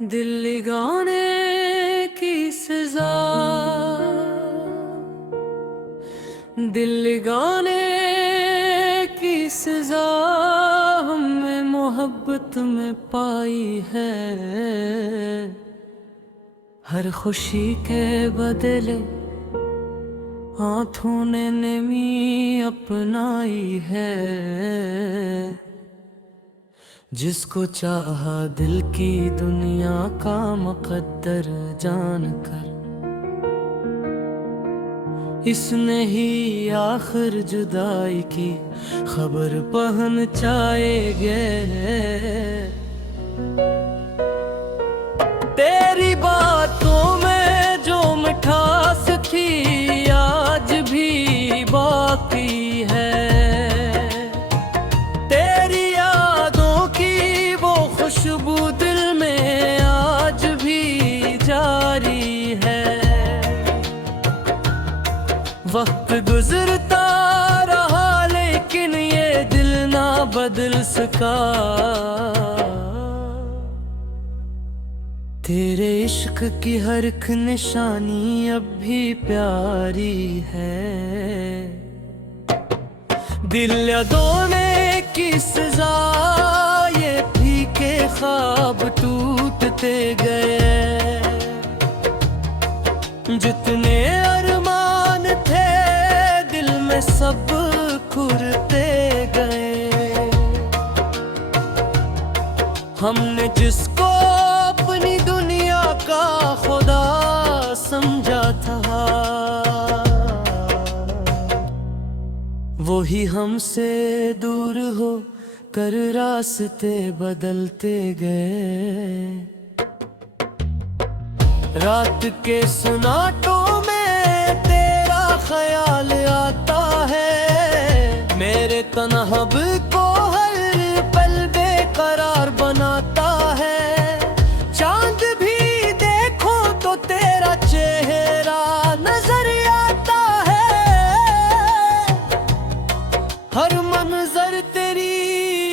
दिल लगाने की सजा, दिल लगाने की सजा हमने मोहब्बत में पाई है। हर खुशी के बदले हाथों ने नमी अपनाई है। जिसको चाहा दिल की दुनिया का मुकद्दर जानकर, इसने ही आखिर जुदाई की खबर पहुंचाएंगे। तेरी बातों में जो मिठास थी आज भी बाकी है। तेरी यादों की वो खुशबू दिल में आज भी जारी है। वक्त गुजरता रहा लेकिन ये दिल ना बदल सका। तेरे इश्क की हर एक निशानी अब भी प्यारी है। दिल लगाने की सजा, ये फीके ख्वाब टूटते गए। जितने अरमान थे दिल में सब खुरते गए। हमने जिसको अपनी दुनिया का खुदा समझा था, वो ही हमसे दूर हो कर रास्ते बदलते गए। रात के सुनाटों में तेरा ख्याल आता है। मेरे तन्हब को हर पल बेकरार बनाता है। चांद भी देखो तो तेरा चेहरा नजर आता है। हर मंजर तेरी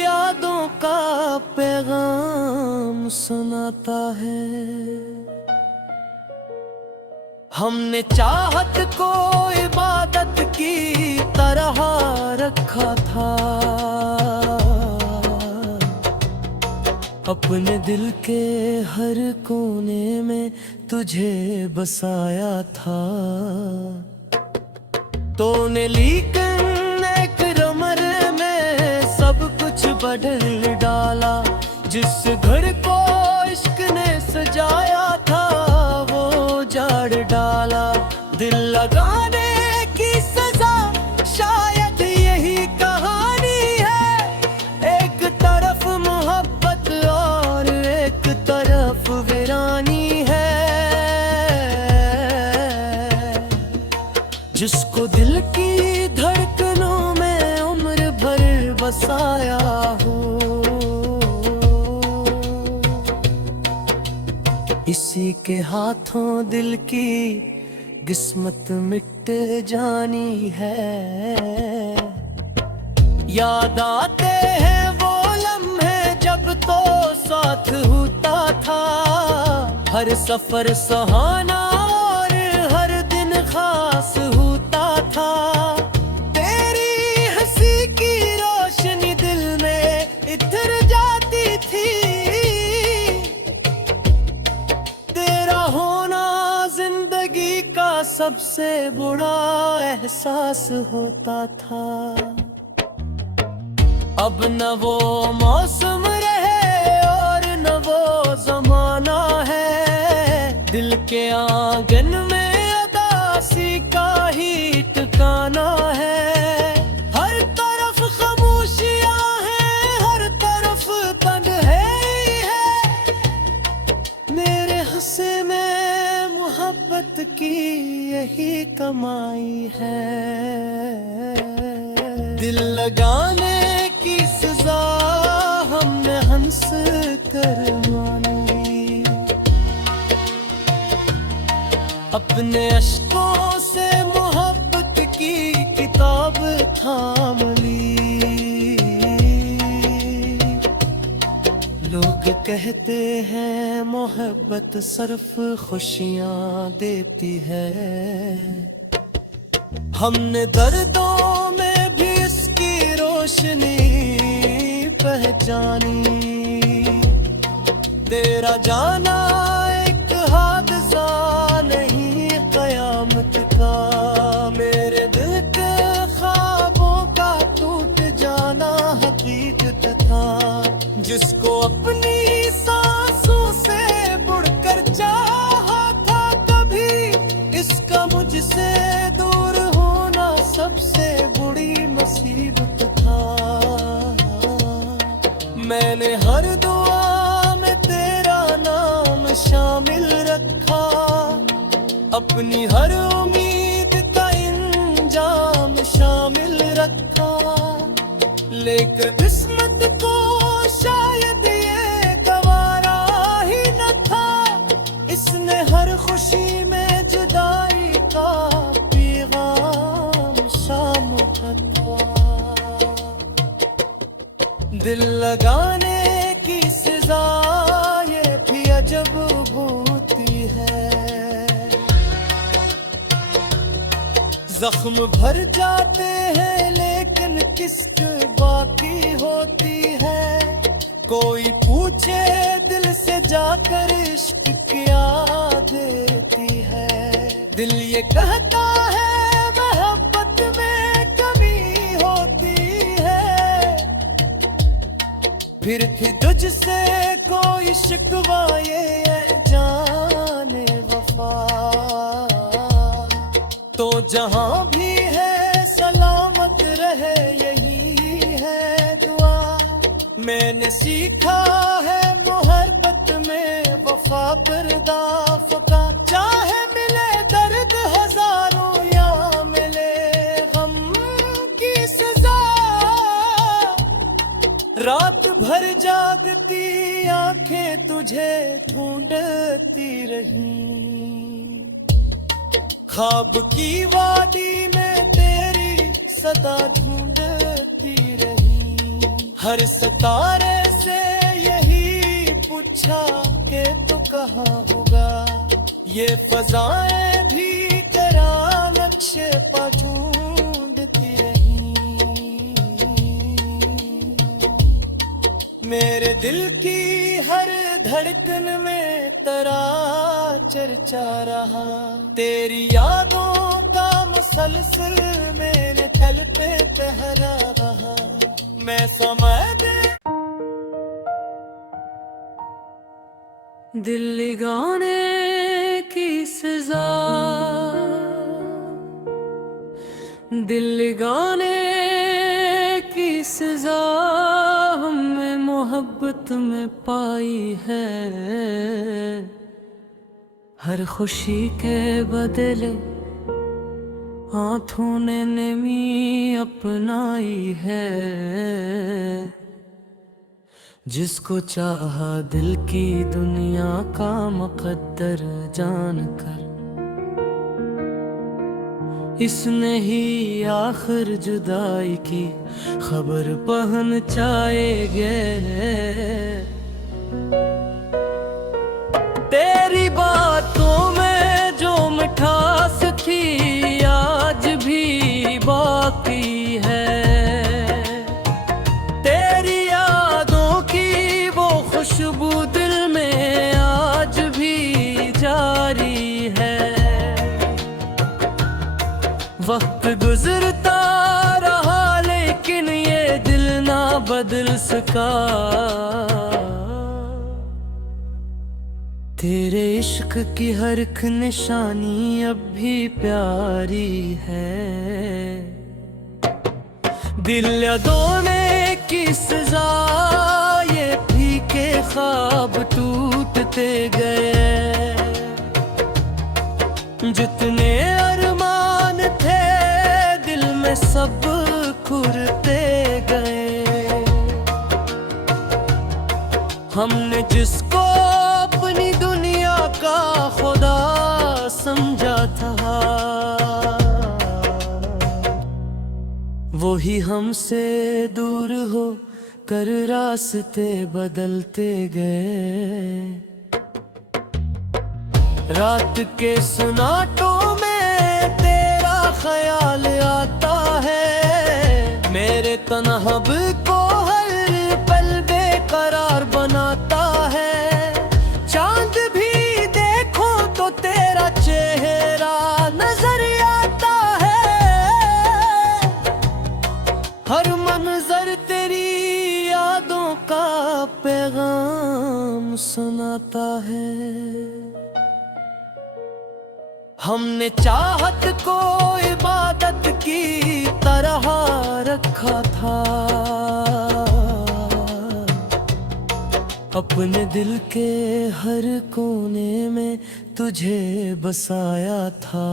यादों का पैगाम सुनाता है। हमने चाहत को इबादत की तरह रखा था। अपने दिल के हर कोने में तुझे बसाया था। तूने लेकिन एक रमर में सब कुछ बदल डाला। जिस घर को इश्क ने सजाया था वो जाड़ डाला। दिल लगाने की सजा शायद यही कहानी है। एक तरफ मोहब्बत और एक तरफ वीरानी है। जिसको दिल की धड़कनों में उम्र भर बसाया हो, इसी के हाथों दिल की किस्मत मिट जानी है। याद आते हैं वो लम्हे जब तो साथ होता था। हर सफर सुहाना और हर दिन खास होता था। तेरी हंसी की रोशनी दिल में इतर जाती थी। जिंदगी का सबसे बुरा एहसास होता था। अब न वो मौसम रहे और न वो जमाना है। दिल के आंगन में अदासी का ही ठिकाना है। हर तरफ खामोशियां हैं, हर तरफ तन्हाई है। मेरे हंसे में मोहब्बत की यही कमाई है। दिल लगाने की सजा हमने हंस कर मानी। अपने अश्कों से मोहब्बत की किताब थाम ली। लोग कहते हैं मोहब्बत सिर्फ खुशियाँ देती है, हमने दर्दों में भी इसकी रोशनी पहचानी। तेरा जाना एक हादसा नहीं कयामत का, मेरे दिल के ख्वाबों का टूट जाना हकीकत था। जिसको अपनी सांसों से बुड़कर चाहा था कभी, इसका मुझसे दूर होना सबसे बुरी मुसीबत था। मैंने हर दुआ में तेरा नाम शामिल रखा, अपनी हर उम्मीद का इंजाम शामिल रखा, लेकर किस्मत को शायद ये गवारा ही न था। इसने हर खुशी में जुदाई का पैगाम शाम था। दिल लगाने की सजा ये भी अजब होती है, जख्म भर जाते हैं लेकिन किस्त बाकी होती है। कोई पूछे दिल से जाकर इश्क क्या देती है, दिल ये कहता है मोहब्बत में कमी होती है। फिर भी तुझसे कोई शिकवा ये जाने वफा, तो जहां भी है सलामत रहे यही है दुआ। मैंने सीखा है मोहब्बत में वफा पर्दा फका, चाहे मिले दर्द हजारों या मिले गम की सजा। रात भर जागती आंखें तुझे ढूंढती रही, ख्वाब की वादी में तेरी सदा ढूंढती रही। हर सितारे से यही पूछा कि तू कहाँ होगा, ये फजाएं भी तेरा नक्शे पा ढूंढती रही। मेरे दिल की हर धड़कन में तेरा चर्चा रहा, तेरी यादों का मुसलसल मेरे दिल पे पहरा रहा। मैं समय दे दिल लगाने की सजा, दिल लगाने की सजा हमने मोहब्बत में पाई है। हर खुशी के बदले हाथों ने नमी अपनाई है। जिसको चाहा दिल की दुनिया का मुकद्दर जानकर, इसने ही आखिर जुदाई की खबर पहुंचाएंगे। तेरी बातों में जो मिठास थी आज भी बाकी है, तेरी यादों की वो खुशबू दिल में आज भी जारी है। वक्त गुजरता रहा लेकिन ये दिल ना बदल सका। तेरे इश्क की हर एक निशानी अब भी प्यारी है। दिल लगाने की सजा ये फीके ख्वाब टूटते गए। जितने अरमान थे दिल में सब खुरते गए। हमने जिसको अपनी दुनिया का खुदा समझा था, वो ही हमसे दूर हो कर रास्ते बदलते गए। रात के सुनाटों में तेरा ख्याल आता है, मेरे तन्हब को हर पल बेकरार बनाता है। चांद भी देखो तो तेरा चेहरा नजर आता है, हर मंजर तेरी यादों का पैगाम सुनाता है। हमने चाहत को इबादत की तरह रखा था, अपने दिल के हर कोने में तुझे बसाया था।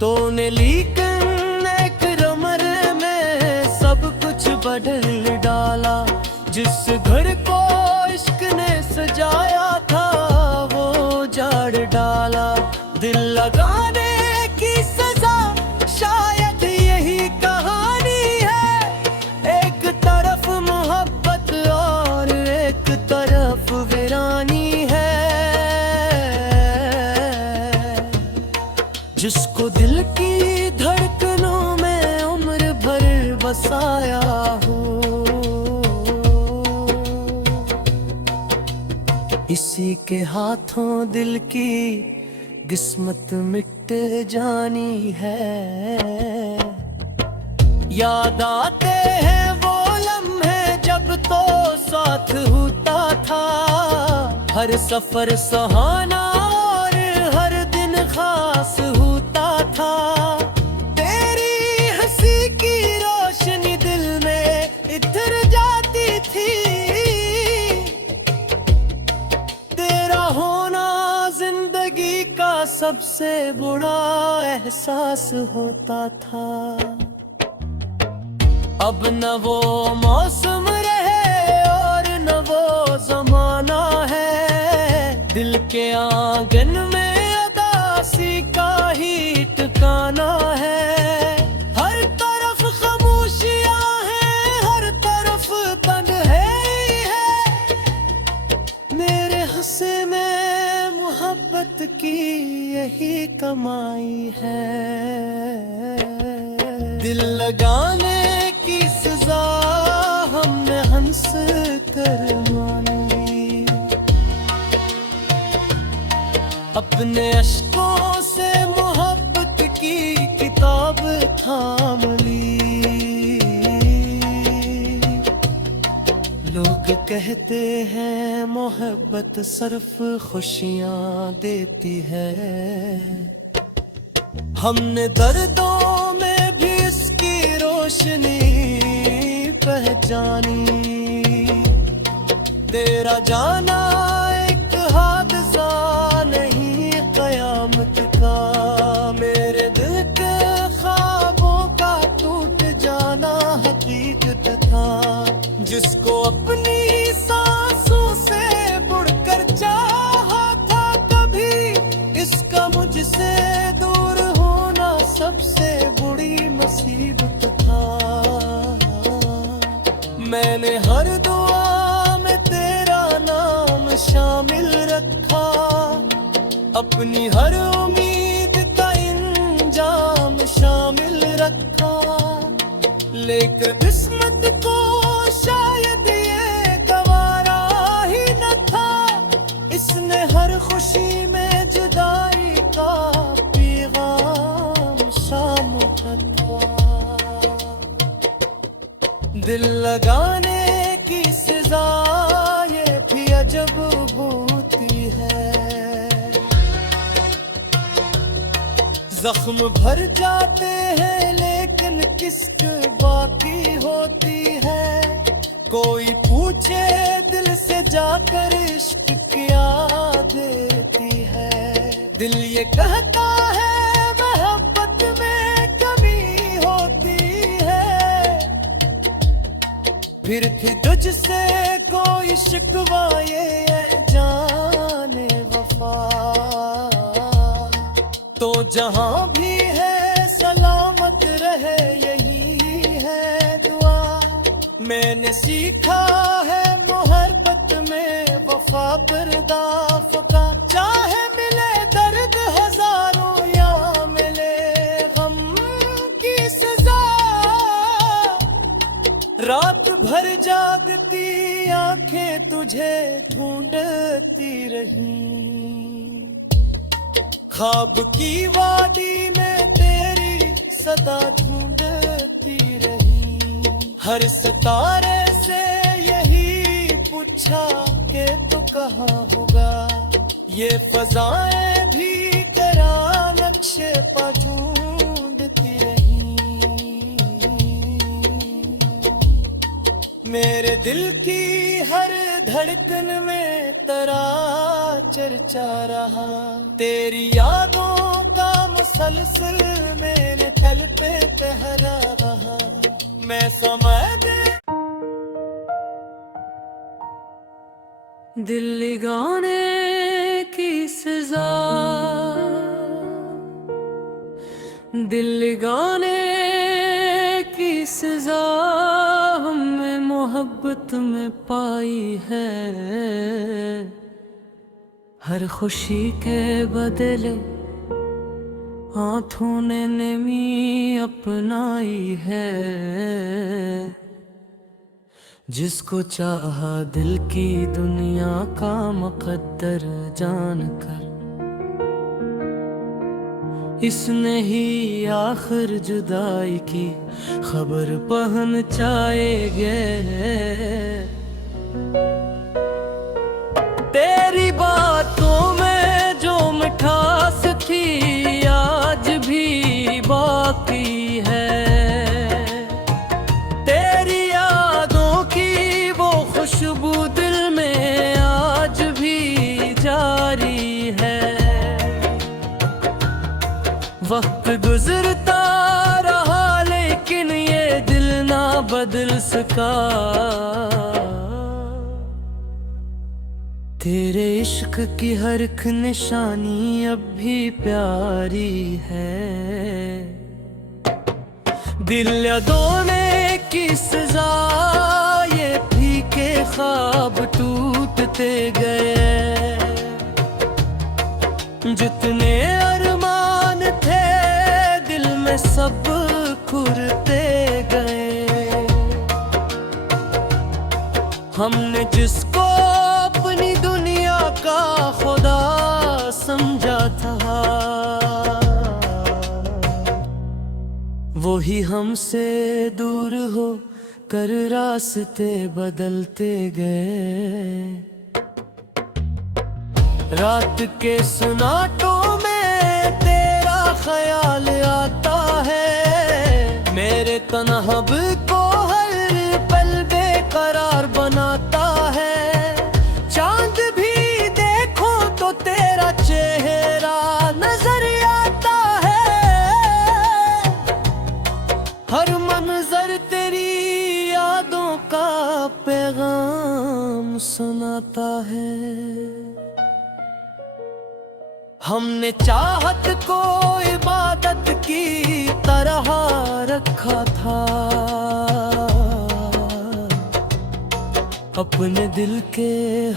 तूने लेकिन एक रमर में सब कुछ बदल डाला। जिस घर को इश्क ने सजाया था वो जाड़ डाला। दिल लगाने की सजा शायद यही कहानी है, एक तरफ मोहब्बत और एक तरफ वीरानी है। जिसको दिल की धड़कनों में उम्र भर बसाया हो, इसी के हाथों दिल की किस्मत मिट जानी है। याद आते हैं वो लम्हे जब तो साथ होता था, हर सफर सुहाना और हर दिन खास होता था। तेरी हंसी की रोशनी दिल में इतर जाती थी, जिंदगी का सबसे बुरा एहसास होता था। अब न वो मौसम रहे और न वो जमाना है, दिल के आंगन में उदासी का ही ठिकाना है। हर तरफ खामोशियां हैं, हर तरफ तन्हाई है, मेरे हंसे में मोहब्बत की यही कमाई है। दिल लगाने की सजा हमने हंस कर मानी, अपने अश्कों से मोहब्बत की किताब थाम ली। लोग कहते हैं मोहब्बत सिर्फ खुशियां देती है, हमने दर्दों में भी इसकी रोशनी पहचानी। तेरा जाना एक हादसा नहीं कयामत का, मेरे दिल के ख्वाबों का टूट जाना हकीकत था। जिसको अपनी सांसों से बुड़कर चाहा था कभी, इसका मुझसे दूर होना सबसे बुरी मुसीबत था। मैंने हर दुआ में तेरा नाम शामिल रखा, अपनी हर उम्मीद का इंजाम शामिल रखा। लेकिन किस्मत को शायद ये गवारा ही न था, इसने हर खुशी में जुदाई का पैगाम शामिल था। दिल लगाने की सजा ये भी अजब होती है। जख्म भर जाते हैं लेकिन किस्क बाकी होती है। कोई पूछे दिल से जाकर इश्क क्या देती है, दिल ये कहता है मोहब्बत में कमी होती है। फिर भी तुझसे कोई शिकवा ये जाने वफा, तो जहां भी है सलामत रहे यही है दुआ। मैंने सीखा है मोहब्बत में वफा बर्दाश्त का, चाहे मिले दर्द हजारों या मिले गम की सजा। रात भर जागती आंखें तुझे ढूंढती रही, ख्वाब की वादी में तेरी सदा ढूंढती रही। हर सितारे से यही पूछा कि तू कहाँ होगा, ये फजाएं भी तेरा नक्शे पर ढूंढती रही। मेरे दिल की हर धड़कन में तेरा चर्चा रहा, तेरी यादों का मुसलसल मेरे दिल पे पहरा रहा। मैं समझ दिल लगाने की सजा, दिल लगाने की सजा हमने मोहब्बत में पाई है। हर खुशी के बदले हाथों ने नमी अपनाई है। जिसको चाहा दिल की दुनिया का मुकद्दर जानकर, इसने ही आखिर जुदाई की खबर पहुंचाएंगे। तेरी बातों में जो मिठास थी आज भी बाकी है, तेरी यादों की वो खुशबू दिल में आज भी जारी है। वक्त गुजरता रहा लेकिन ये दिल ना बदल सका, तेरे इश्क की हर एक निशानी अब भी प्यारी है। दिल लगाने की सजा ये फीके ख्वाब टूटते गए, जितने अरमान थे दिल में सब खुरते गए। हमने जिसको अपनी दुनिया का खुदा समझा था, वही हमसे दूर हो कर रास्ते बदलते गए। रात के सुनाटों में तेरा ख्याल आता है, मेरे तन्हाब को हर पल बेकरार बनाता है। चांद भी देखो तो तेरा चेहरा नजर आता है, हर मंजर तेरी यादों का पैगाम सुनाता है। हमने चाहत को इबादत की तरह रखा था, अपने दिल के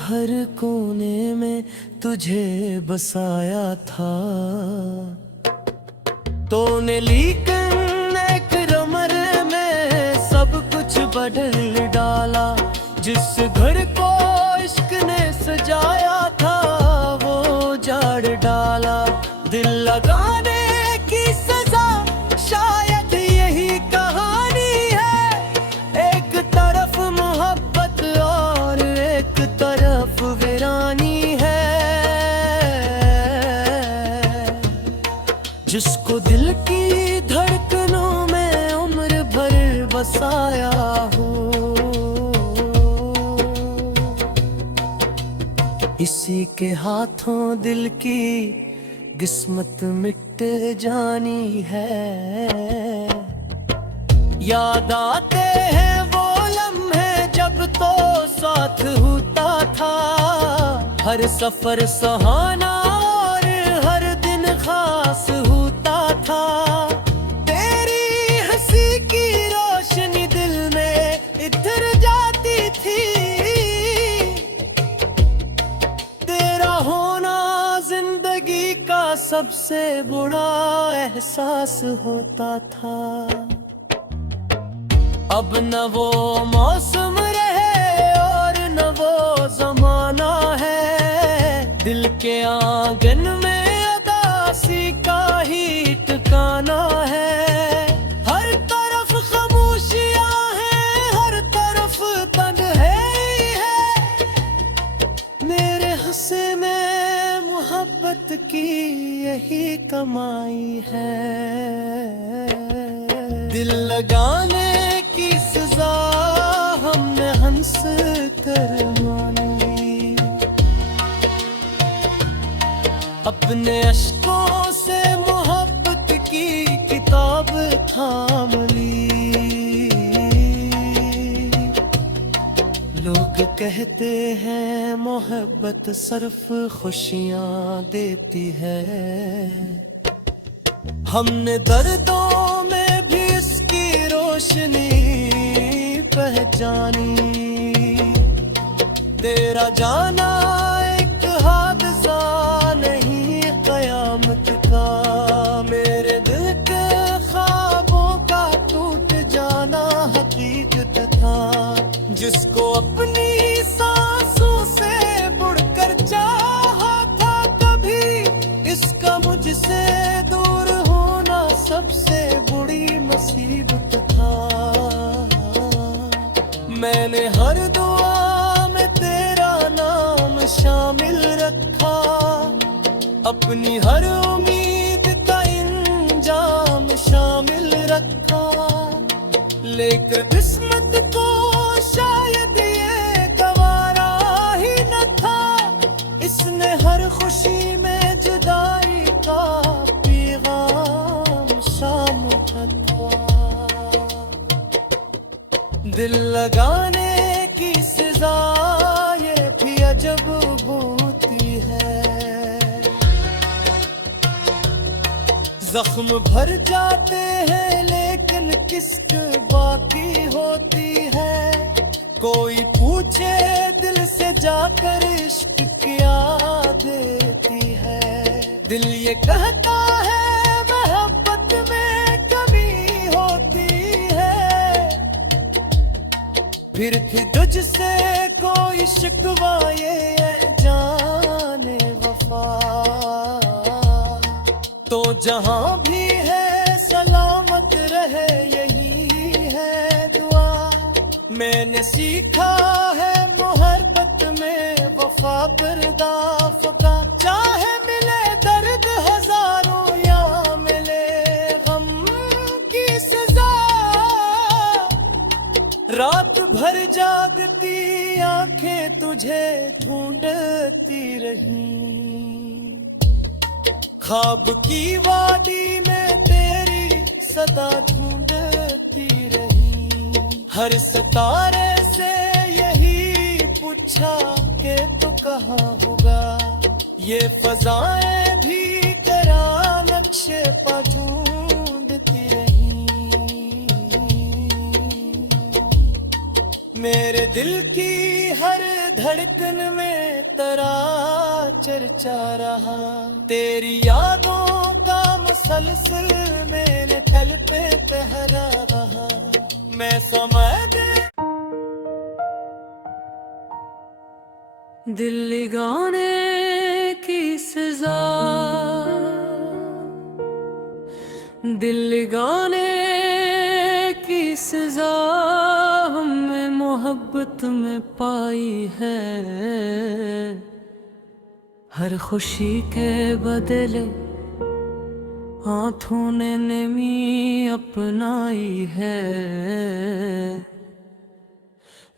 हर कोने में तुझे बसाया था। तूने लेकिन एक रमर में सब कुछ बदल डाला, जिस घर को इश्क ने सजाया था वो जाड़ डाला। दिल लगाने की सजा शायद यही कहानी है, एक तरफ मोहब्बत और एक तरफ वीरानी है। जिसको दिल की धड़कनों में उम्र भर बसाया हो, इसी के हाथों दिल की किस्मत मिट जानी है। याद आते हैं वो लम्हे जब तो साथ होता था, हर सफर सुहाना और हर दिन खास होता था। तेरी हंसी की रोशनी दिल में इत्र सबसे बुरा एहसास होता था। अब न वो मौसम रहे और न वो जमाना है, दिल के आंगन में अदासी का ही ठिकाना है। हर तरफ खामोशियां हैं, हर तरफ तन्हाई है, मेरे हंसे में मोहब्बत की यही कमाई है। दिल लगाने की सजा हमने हंस कर मानी, अपने अश्कों से मोहब्बत की किताब थाम ली। लोग कहते हैं मोहब्बत सिर्फ खुशियां देती है, हमने दर्दों में भी इसकी रोशनी पहचानी। तेरा जाना एक हादसा नहीं कयामत का, मेरे दिल के ख्वाबों का टूट जाना हकीकत था। जिसको अपनी सांसों से बुड़कर चाहा था कभी, इसका मुझसे दूर होना सबसे बुरी मुसीबत था। मैंने हर दुआ में तेरा नाम शामिल रखा, अपनी हर उम्मीद का इंजाम शामिल रखा। लेकर किस्मत को शायद ये गवारा ही न था, इसने हर खुशी में जुदाई का पैगाम शाम था। दिल लगाने की सजा ये भी अजब होती है, जख्म भर जाते हैं लेकिन किस्क बाकी होती है। कोई पूछे दिल से जाकर इश्क क्या देती है, दिल ये कहता है मोहब्बत में कमी होती है। फिर भी तुझसे कोई शिकवा ये जाने वफा, तो जहां भी है सलामत रहे यही है दुआ। मैंने सीखा है मोहब्बत में वफा बर्दाफ़ा, चाहे मिले दर्द हजारों या मिले गम की सजा। रात भर जागती आंखें तुझे ढूंढती रही, ख्वाब की वादी में तेरी सदा ढूंढती रही। हर सितारे से यही पूछा कि तू कहाँ होगा, ये फजाएं भी तेरा नक्शे पर ढूंढती रही। मेरे दिल की हर धड़कन में तेरा चर्चा रहा, तेरी यादों का मुसलसल मेरे दिल पे पहरा रहा। मैं समझ दिल लगाने की सजा, दिल लगाने की सजा हमने मोहब्बत में पाई है। हर खुशी के बदले हाथों ने नमी अपनाई है।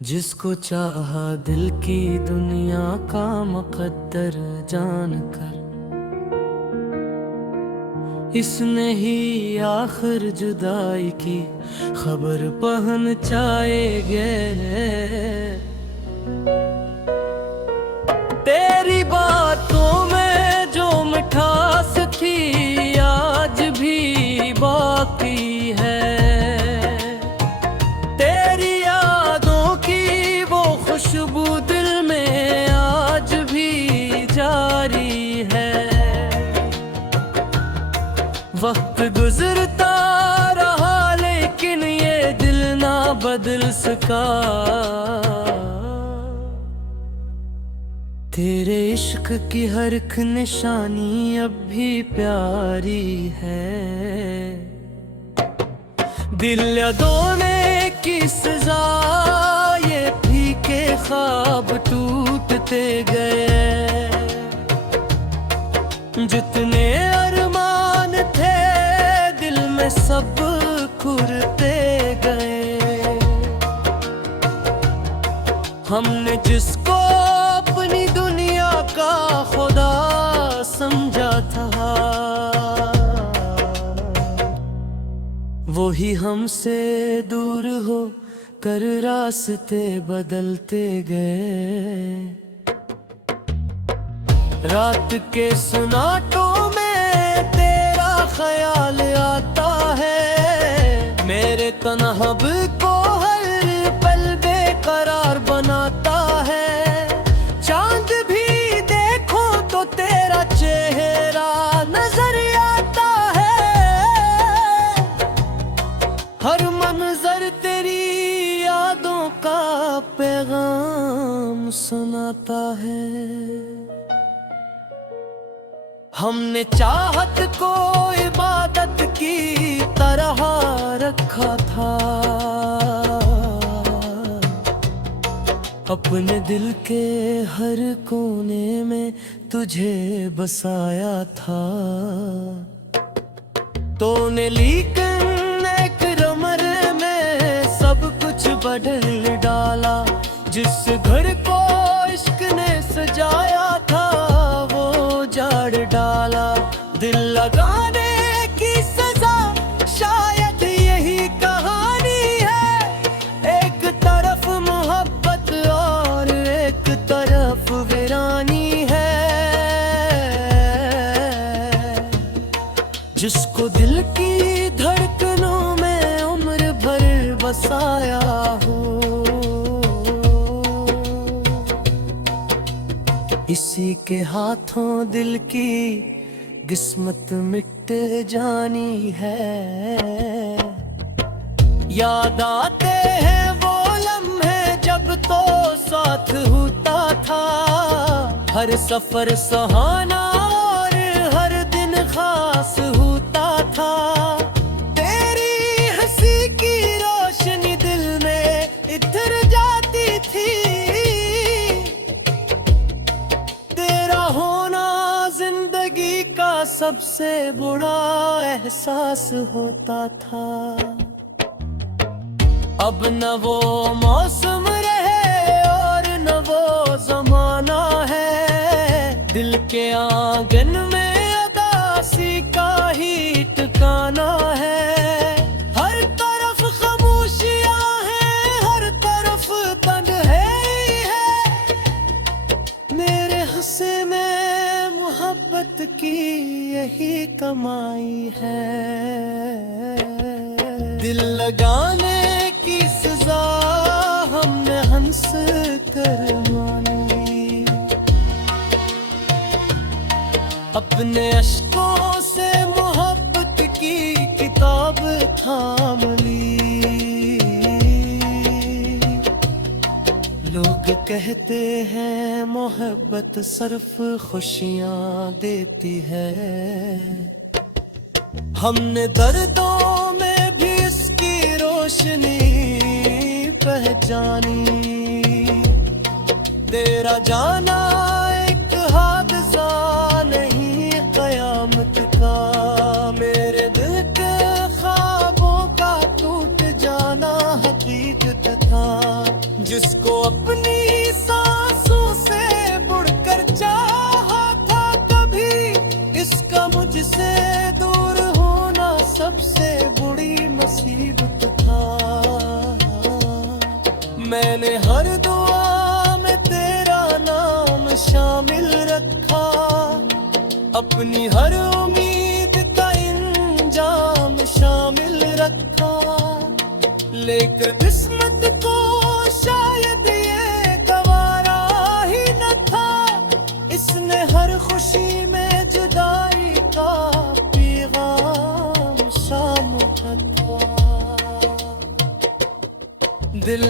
जिसको चाहा दिल की दुनिया का मुकद्दर जानकर, इसने ही आखिर जुदाई की खबर पहुंचाएगे। तेरी बातों में जो मिठास थी आज भी बाकी है, तेरी यादों की वो खुशबू दिल में आज भी जारी है। का। तेरे इश्क की हर एक निशानी अब भी प्यारी है। दिल यादों की सजा, ये फीके ख्वाब टूटते गए। जितने अरमान थे दिल में सब खुरते गए। हमने जिसको अपनी दुनिया का खुदा समझा था, वही हमसे दूर हो कर रास्ते बदलते गए। रात के सुनाटों में तेरा ख्याल आता है। मेरे तन्हाब को हर पल बेकरार बनाता है। चांद भी देखो तो तेरा चेहरा नजर आता है। हर मंजर तेरी यादों का पैगाम सुनाता है। हमने चाहत को इबादत की तरह रखा था। अपने दिल के हर कोने में तुझे बसाया था। तूने लेकिन एक रमर में सब कुछ बदल डाला। जिस घर को इश्क ने सजाया था वो जाड़ डाला। दिल लगाने की सजा शायद यही कहानी है। एक तरफ मोहब्बत और एक तरफ वीरानी है। जिसको दिल की धड़कनों में उम्र भर बसाया हो, इसी के हाथों दिल की किस्मत मिट जानी है। याद आते हैं वो लम्हे जब तो साथ होता था। हर सफर सुहाना और हर दिन खास होता था। तेरी हंसी की रोशनी दिल में इतर जाती थी। जिंदगी का सबसे बुरा एहसास होता था। अब न वो मौसम रहे और न वो जमाना है। दिल के आंगन में उदासी का ही ठिकाना है। हर तरफ खामोशियां हैं, हर तरफ तन्हाई है। मेरे हंसे में मोहब्बत की यही कमाई है। दिल लगाने की सजा हमने हंस कर मानी। अपने अश्कों से मोहब्बत की किताब थाम ली। लोग कहते हैं मोहब्बत सिर्फ खुशियां देती है। हमने दर्दों में भी इसकी रोशनी पहचानी। तेरा जाना एक हादसा नहीं कयामत का। मेरे दिल के ख्वाबों का टूट जाना हकीकत था। जिसको अपनी सांसों से बुड़कर चाहा था कभी, इसका मुझसे दूर होना सबसे बुरी मुसीबत था। मैंने हर दुआ में तेरा नाम शामिल रखा। अपनी हर उम्मीद का इंजाम शामिल रखा। लेकर किस्मत को शायद ये गवारा ही न था। इसने हर खुशी में जुदाई का पैगाम शाम था। दिल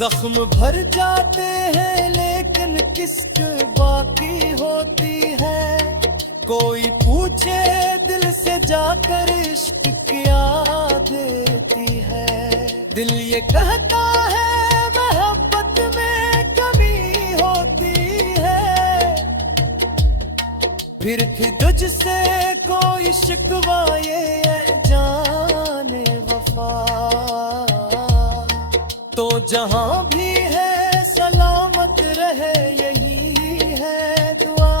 जख्म भर जाते हैं लेकिन किस्क बाकी होती है। कोई पूछे दिल से जाकर इश्क क्या देती है। दिल ये कहता है मोहब्बत में कमी होती है। फिर भी तुझसे कोई शिकवा ये जाने वफा। तो जहां भी है सलामत रहे यही है दुआ।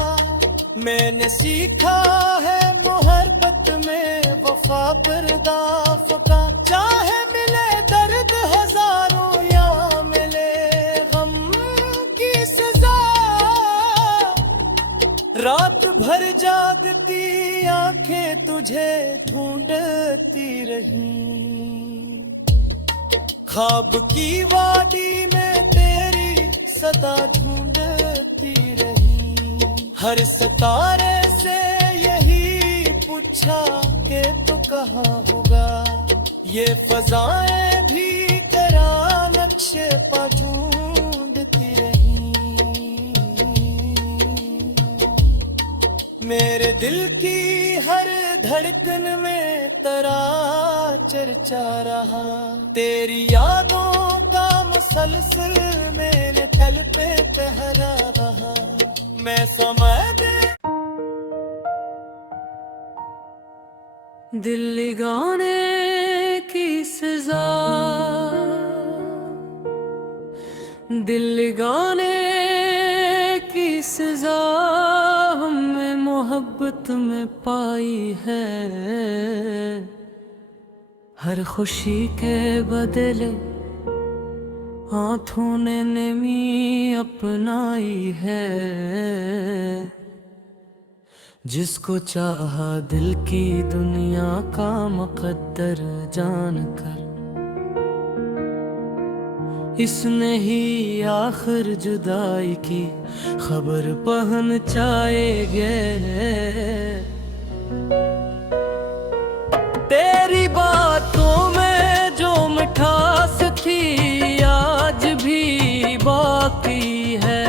मैंने सीखा है मोहब्बत में वफा बर्दाश्त का। चाहे मिले दर्द हजारों या मिले गम की सजा। रात भर जागती आंखें तुझे ढूंढती रही। ख्वाब की वादी में तेरी सदा ढूंढती रही। हर सितारे से यही पूछा के तू कहाँ होगा। ये फजाएं भी तेरा नक्शे पर ढूंढती रही। मेरे दिल की हर धड़कन में तेरा चर्चा रहा। तेरी यादों का मुसलसल मेरे दिल पे पहरा रहा। मैं समय दे दिल लगाने की सजा। दिल लगाने की सजा हमने मोहब्बत में पाई है। हर खुशी के बदले हाथों ने नमी अपनाई है। जिसको चाहा दिल की दुनिया का मुकद्दर जानकर, इसने ही आखिर जुदाई की खबर पहुंचाएंगे। तेरी बातों में जो मिठास थी आज भी बाकी है।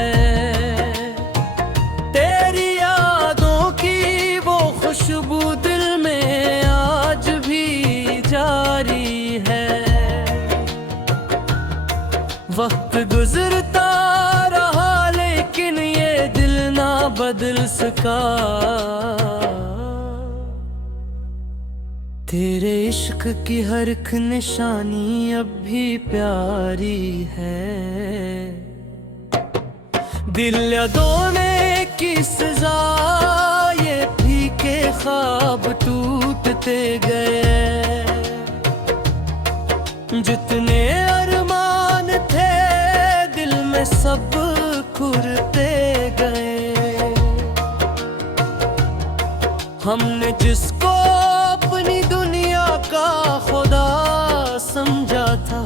तेरी यादों की वो खुशबू दिल में आज भी जारी है। वक्त गुजरता रहा लेकिन ये दिल ना बदल सका। तेरे इश्क की हर एक निशानी अब भी प्यारी है। दिल यादों की सजा ये फीके ख्वाब टूटते गए। जितने अरमान थे दिल में सब खुरते गए। हमने जिसको अपनी दुनिया का खुदा समझा था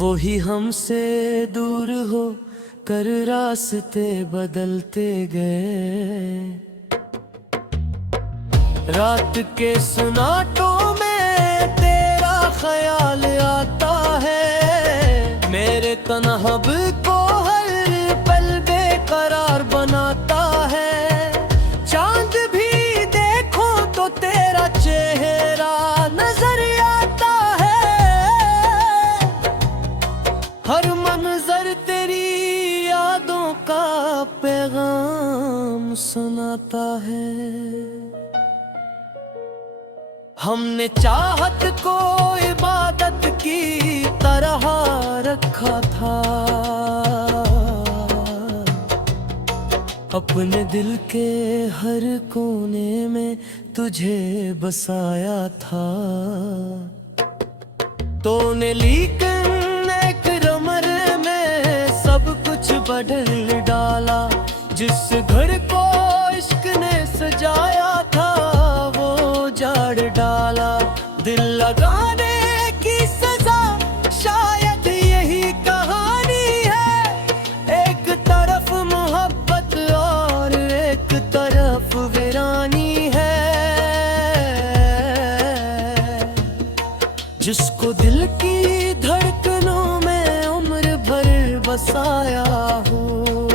वो ही हमसे दूर हो कर रास्ते बदलते गए। रात के सुनाटों में तेरा ख्याल आता है। मेरे तन्हब को हर पल बेकरार बनाता है। चांद भी देखो तो तेरा चेहरा नजर आता है। हर मंजर तेरी यादों का पैगाम सुनाता है। हमने चाहत को इबादत की तरह रखा था। अपने दिल के हर कोने में तुझे बसाया था। तूने लेकिन एक रमर में सब कुछ बदल डाला। जिस घर को इश्क ने सजाया था वो जाड़ डाला। दिल लगाने की सजा शायद यही कहानी है। एक तरफ मोहब्बत और एक तरफ वीरानी है। जिसको जिसकी धड़कनों में उम्र भर बसाया हूँ,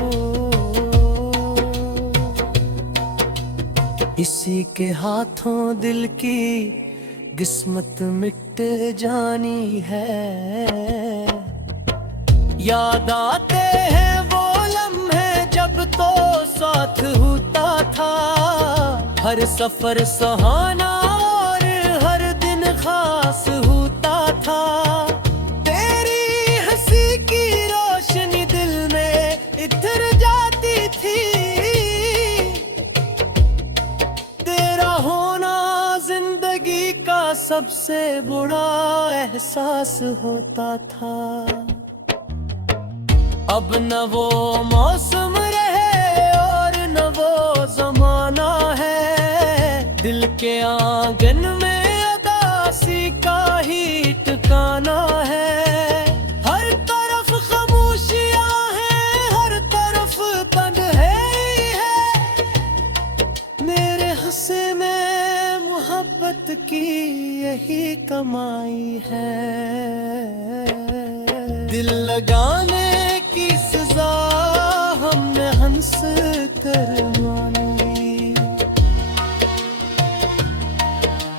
इसी के हाथों दिल की किस्मत मिट जानी है। याद आते हैं वो लम्हे जब तो साथ होता था, हर सफर सुहाना और हर दिन खास होता था। तेरी हंसी की रोशनी दिल में इतर जाती थी, तेरा होना जिंदगी का सबसे बड़ा एहसास होता था। अब न वो मौसम रहे और न वो जमाना है, दिल के आंगन में उदासी का ही ठिकाना है। हर तरफ खामोशियां हैं, हर तरफ तन्हाई है, मेरे हंसे में मोहब्बत की यही कमाई है। दिल लगाने की सजा हमने हंस कर मानी,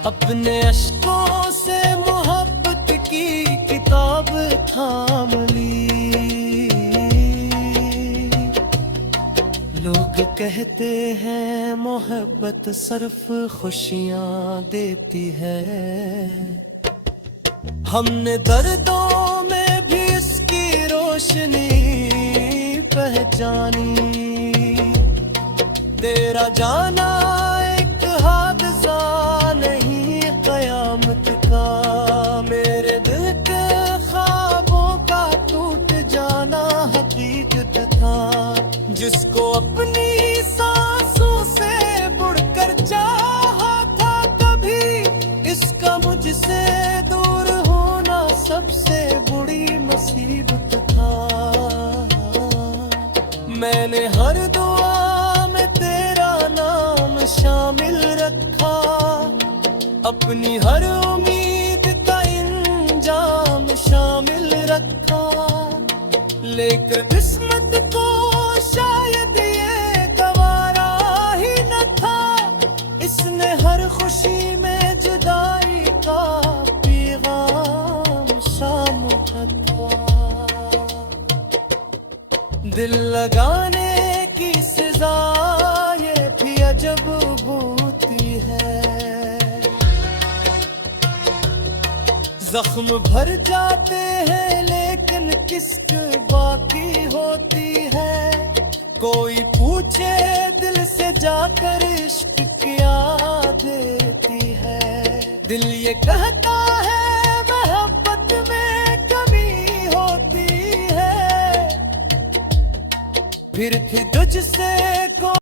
अपने अश्कों से मोहब्बत की किताब थाम ली। लोग कहते हैं मोहब्बत सिर्फ खुशियां देती है, हमने दर्दों में भी इसकी रोशनी पहचानी। तेरा जाना एक हादसा नहीं कयामत का, मेरे दिल के ख्वाबों का टूट जाना हकीकत था। जिसको अपनी सांसों से बुड़कर चाहा था कभी, इसका मुझसे दूर होना सबसे बड़ी मुसीबत था। मैंने हर दुआ में तेरा नाम शामिल रखा, अपनी हर उम्मीद का इंजाम शामिल रखा। लेकर किस्मत को शायद ये गवारा ही न था, इसने हर खुशी में जुदाई का पैगाम शामिल था। दिल लगाने की सजा ये भी अजब होती है, जख्म भर जाते हैं लेकिन किस्क बाकी होती है। कोई पूछे दिल से जाकर इश्क क्या देती है, दिल ये कहता है मोहब्बत में कमी होती है। फिर भी तुझसे को